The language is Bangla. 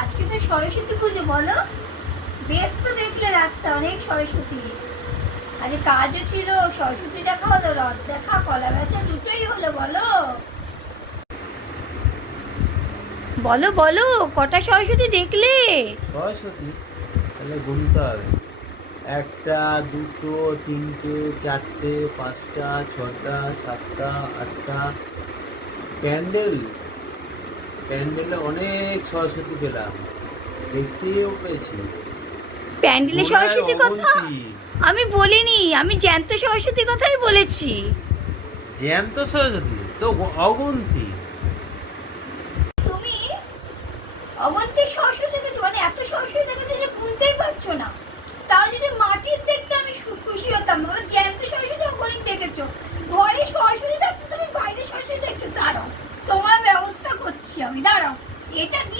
আজকে তো সরস্বতী পুজো, বলো। বেশ তো দেখলে রাস্তা অনেক সরস্বতী। আজ কাজও ছিল, সরস্বতী দেখা হলো, রথ দেখা, কলা বেচা দুটোই হলো। বলো বলো বলো, কটা সরস্বতী দেখলে? সরস্বতী তাহলে গুনতে হবে। একটা, দুটো, তিনটে, চারটে, পাঁচটা, ছটা, সাতটা, আটটা। প্যান্ডেল, প্যান্ডেলে অনেক সরস্বতী পেলাম, দেখতেও পেয়েছি। প্যান্ডেলে গোড়ায় সরস্বতীর কথা অগুন্তি। আমি বলিনি, আমি জ্যান্ত সরস্বতীর কথাই বলেছি। জ্যান্ত সরস্বতী তো অগুন্তি। তুমি অগন্তিক সরস্বতী দেখেছো, মানে এত সরস্বতী দেখেছো যে গুনতেই পারছো না। তাও যদি মাটির দেখতে আমি খুশি হতাম, বাবা জ্যান্ত সরস্বতী অগণিত দেখেছো। ঘরে সরস্বতী থাকতে তুমি বাইরে সরস্বতী দেখছো। দাঁড়াও, তোমার ব্যবস্থা করছি আমি, দাঁড়াও। এটা দিয়ে